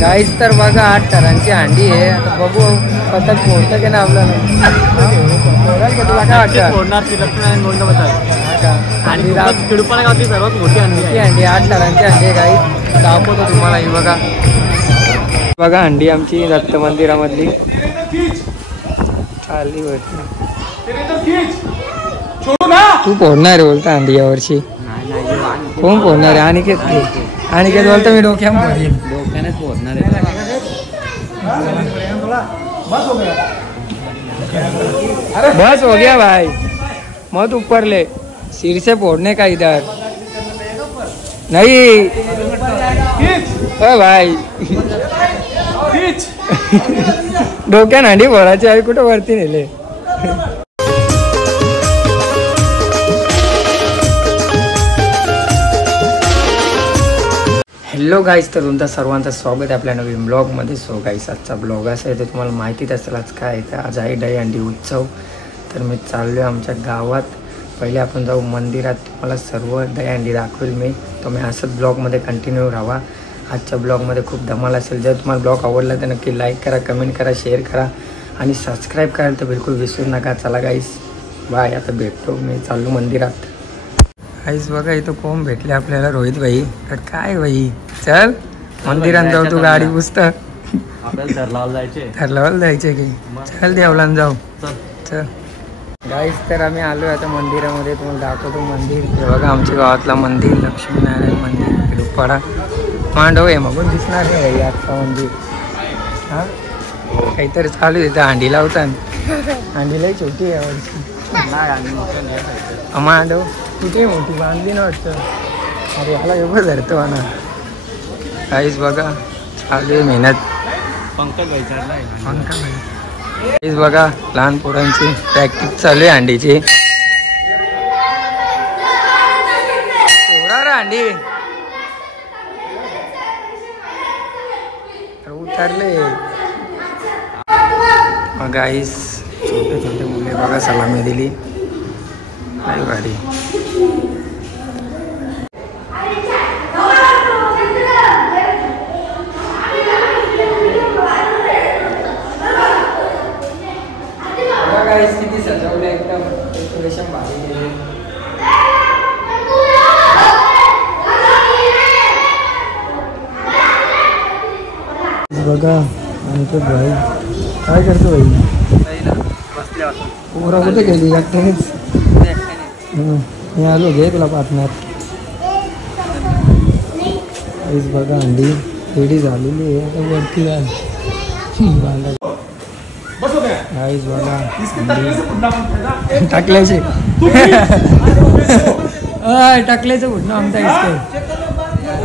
गाईस तर बघा 8 टरांची हांडी आहे. आता बघू पतंग फोडतं की ना आपल्याला. तुला काय वाटतं? फोडणार आणि खिडपाला गावची सर्वात मोठी हंडी 8 टरांची हंडी आहे गाईस. दाखवतो तुम्हाला ही बघा. बघा हंडी आमची दत्त मंदिरामधली चालली होती. तू फोडणार बोलता हंडी यावर्षी? कोण फोडणार आहे? अनिकेत बोलतो मी डोक्यानेच फोडणार आहे. बस हो गया भाई, मत ऊपर ले. सिर से फोड़ने का इधर नहीं भाई. डोक्यान हंडी फोडायची आहे, कुठं वरती नेले. हॅलो गाईस, तर तुमचं सर्वांचं स्वागत आहे आपल्या नवीन ब्लॉगमध्ये. सो गाईस, आजचा ब्लॉग असा आहे तर तुम्हाला माहितीच असेल आज काय आहे. तर आज आहे दहीहंडी उत्सव. तर मी चाललो आहे आमच्या गावात. पहिले आपण जाऊ मंदिरात, तुम्हाला सर्व दहीहंडी दाखवेल मी. तुम्ही असंच ब्लॉगमध्ये कंटिन्यू राहा. आजच्या ब्लॉगमध्ये खूप धमाल असेल. जर तुम्हाला ब्लॉग आवडला तर नक्की लाईक करा, कमेंट करा, शेअर करा आणि सबस्क्राईब करायला तर बिलकुल विसरू नका. चला गाईस, बाय. आता भेटतो, मी चाललो मंदिरात. आईस बघा इथं कोण भेटले आपल्याला, रोहित भाई. तर काय भाई, चल मंदिरात जाऊ. तू गाडी पुसतं ठरलावाला जायचे की? चल देवलान जाऊ. चल गाईस, तर आम्ही आलो आता मंदिरामध्ये. तुम्हाला दाखवतो मंदिर. हे बघा आमच्या गावातला मंदिर, लक्ष्मीनारायण मंदिर. दुपारा मांडव आहे, मग दिसणार नाही आजचा मंदिर. हां, काहीतरी चालू आहे. हांडी लावतात. हांडीलाही छोटी आहे वर्षी. मांडव किती मोठी बांधली ना वाटतं. अरे ह्याला एवढं धरतो ना. काहीच बघा चालू आहे मेहनत. पंकज काहीच बघा लहान पोरांची प्रॅक्टिस चालू आहे हांडीची. पोरा हांडी उतरले. मग गाईस छोटे छोटे मुले बघा सलामी दिली. काय भारी. किती सजवलं एकदम, डेकोरेशन भारी केले. बघा आमचं भाई काय करतो भाई. पोरा कुठे गेली एकट्यानेच. मी आलो, घे तुला पार्टनर. आईस बघा हंडी रेडी झालेली आहे. आता वरती बांधा. आईस बघा टाकल्याचे टाकल्याचं कुठं आमचा इसके.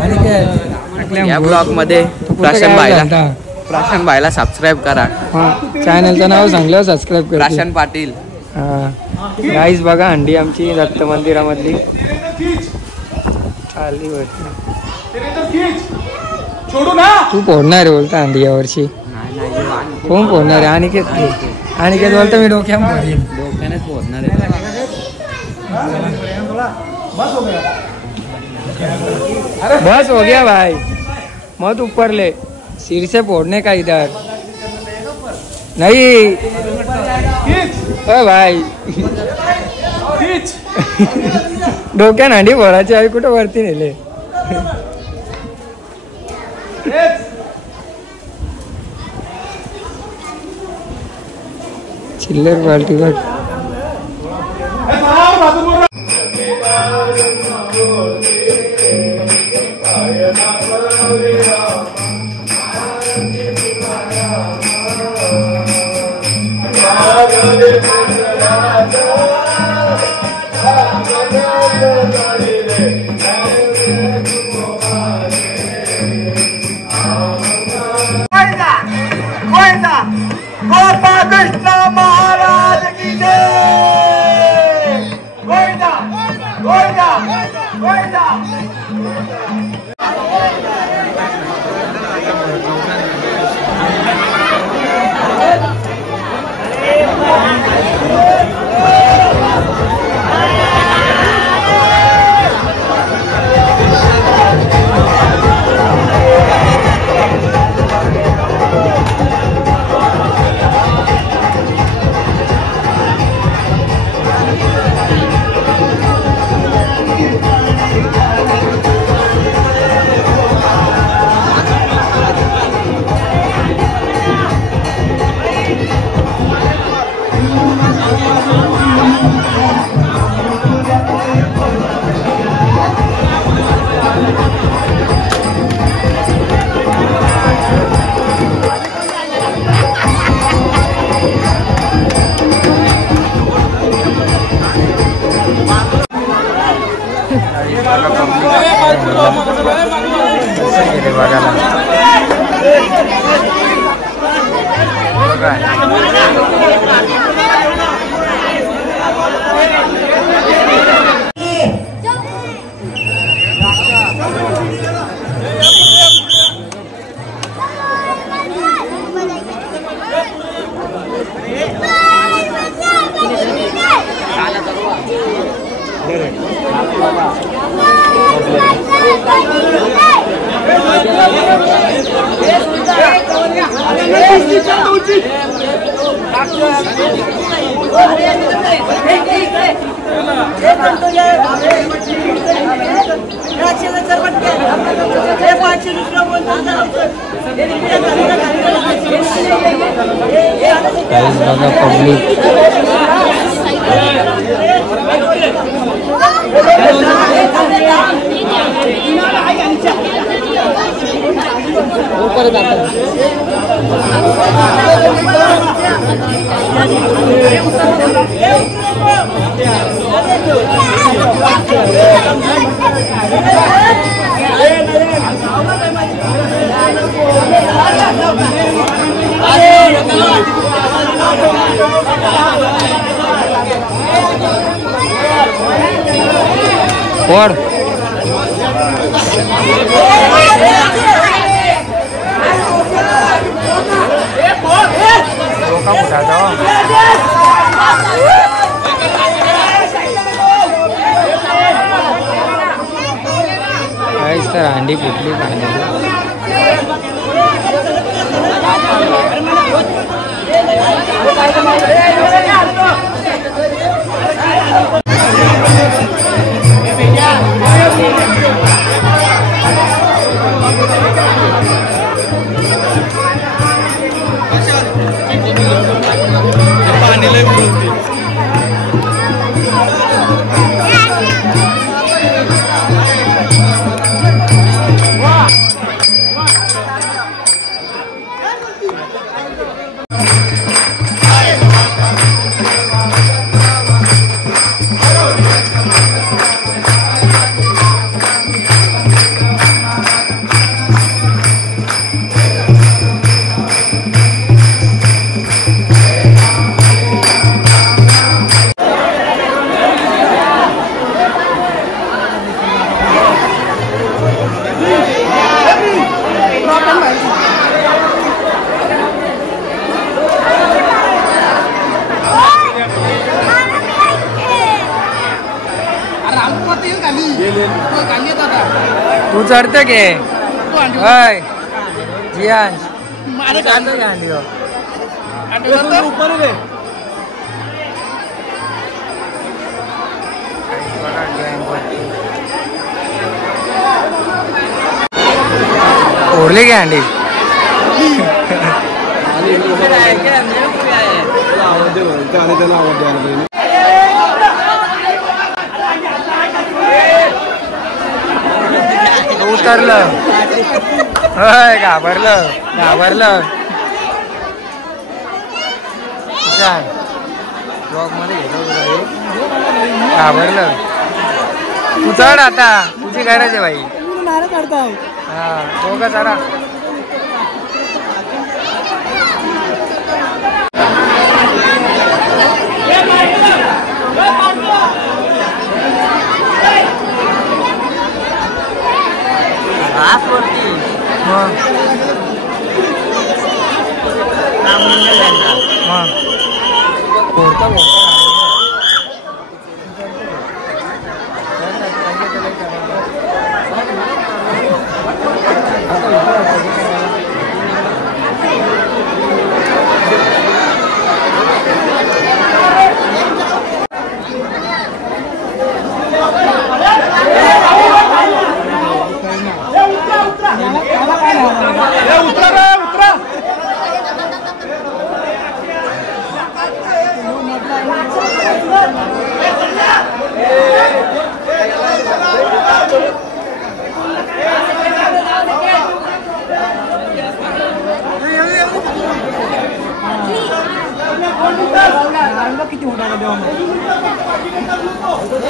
आणि काय या ब्लॉग मध्ये प्राशन भाईला सबस्क्राईब करा. चॅनलचं नाव सांगलं सबस्क्राईब करा. प्राशन पाटील. गाईस बघा हंडी आमची दत्त मंदिरामधली चालली होती. तू फोडणार बोलता हंडी यावर्षी? कोण फोडणार आहे? अनिकेत बोलतो मी डोक्यानेच फोडणार आहे. बस हो गया भाई, मत ऊपर ले. सिर से फोड़ने का इधर नहीं भाई. डोक्यान हंडी फोडायची आहे, कुठं वरती नेले. चिल्लर पार्टी बघ. कृष्ण महाराज की जय. गोविंदा गोविंदा गोविंदा. और रोका उठा दो इस तरह अंडी पुटली पानी तू चढ़ते के जियांश चढ़ते के अंडी ऊपर ओढ़ले क्या अंडी उतरलं घाबरलं ब्लॉग मध्ये घेतो घाबरलं तू चढ आता तुझी गरज आहे बाई हा दोघं चढा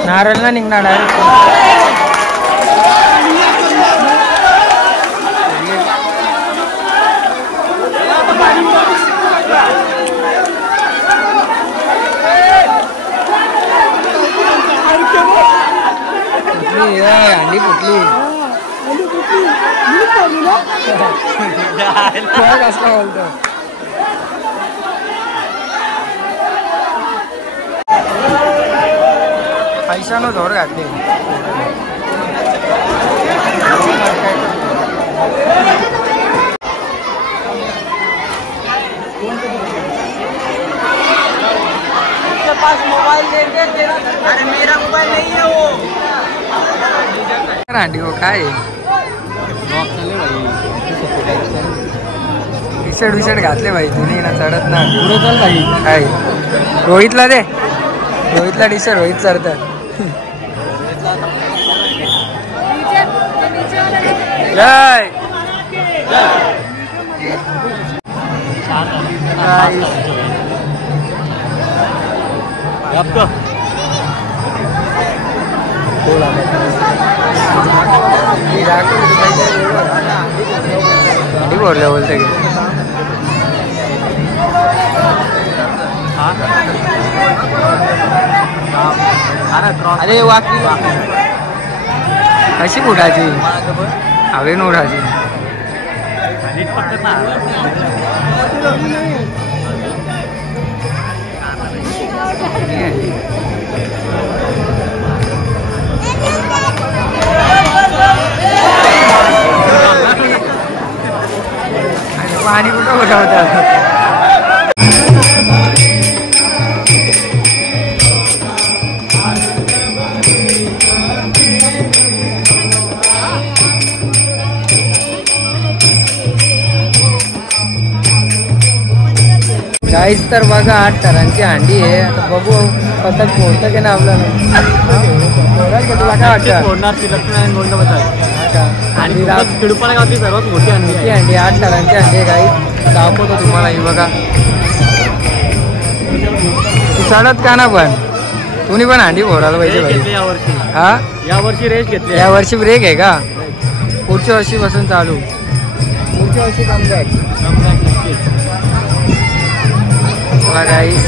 नारळ निघणार डायरेक्ट अंडी फुटली कसला बोलतो पैशानं जोर घातले अंडी हो काय टी-शर्ट विशर्ट घातले भाई तुम्ही ना चढत ना चल भाई काय रोहितला दे रोहितला टी-शर्ट रोहित चढतात बोलले बोलते की अरे वाकी कशी उडायची हवेन उडायची पाणी कुठं होता होता गाईस तर बघा 8 टरांची हांडी आहे आता बघू पतंग फोडतं की ना आपल्याला तुला काय वाटतं आणि खिडूपाला गावची सर्वात मोठी हंडी 8 टरांची हंडी आहे गाईस दाखवतो तुम्हाला ही बघा तू चढत का ना पण तुम्ही पण हांडी फोडायला पाहिजे हा यावर्षी रेस घेतली या वर्षी ब्रेक आहे का पुढच्या वर्षीपासून चालू पुढच्या वर्षी कमबॅक गाईस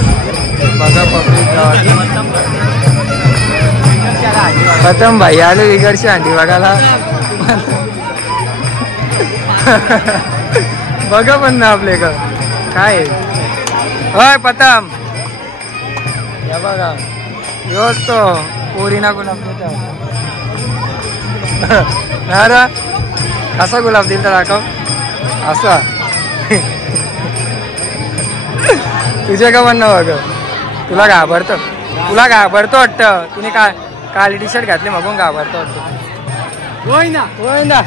बघा पब्लिक प्रथम भाई आले इकडची अंडी बघायला बघा पण ना आपले का काय होय प्रथम या बघा योच तो पोरीना गुलाब देता कसा गुलाब दिल तर दाखव असा तुझे का म्हणणं बघ तुला घाबरतो वाटतं तुम्ही काय काली टी शर्ट घातली मग घाबरतो वाटतं होय ना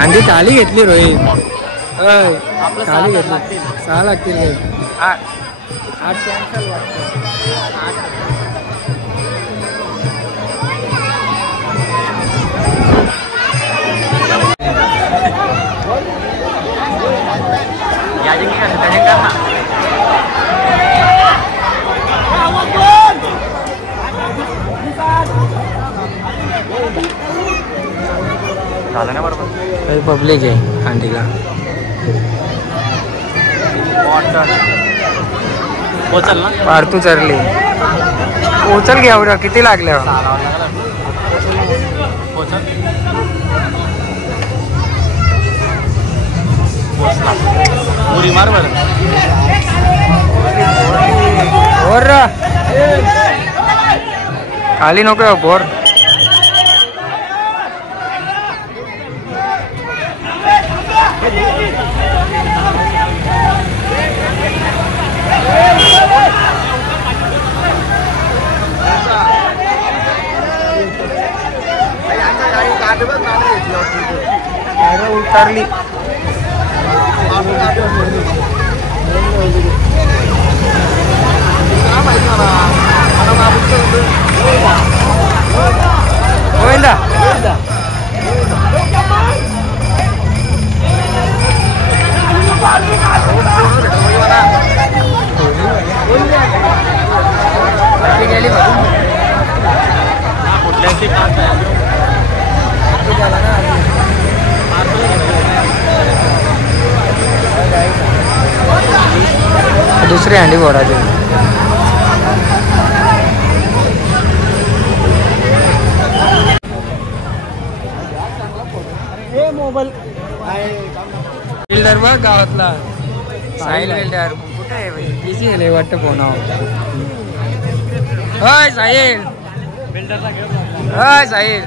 अंडी थाली घेतली रोहित थाली घेतली 6 लागतील 8 कॅन्सल वाटतं झालं ना बरोबर पब्लिक आहे हांडीला पोचल ना पारतू चरली पोचल घ्या किती लागल्या पोचल उडी मार बरं खाली नको बोर उतरली गोविंदा गेली दुसरी हंडी फोडायची मोबाईल बघ गावातला साहिल वेल्डर कुठे आहे भाई बिझी आहे वाटतं फोन होय साहिल होय साहिल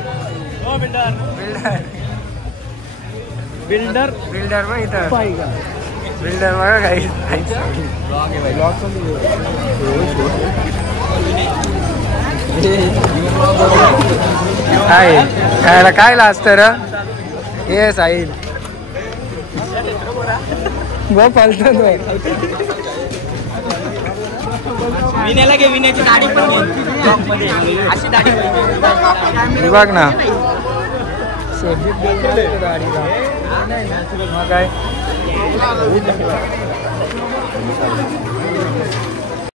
बिल्डर बिल्डर बघ इथं बिल्डर बघा काही काय खायला काय लाजत र हे साहिल गो पालतो विण्याला घे विण्याची दाढी पण घे अशी दाढी बघ ना काय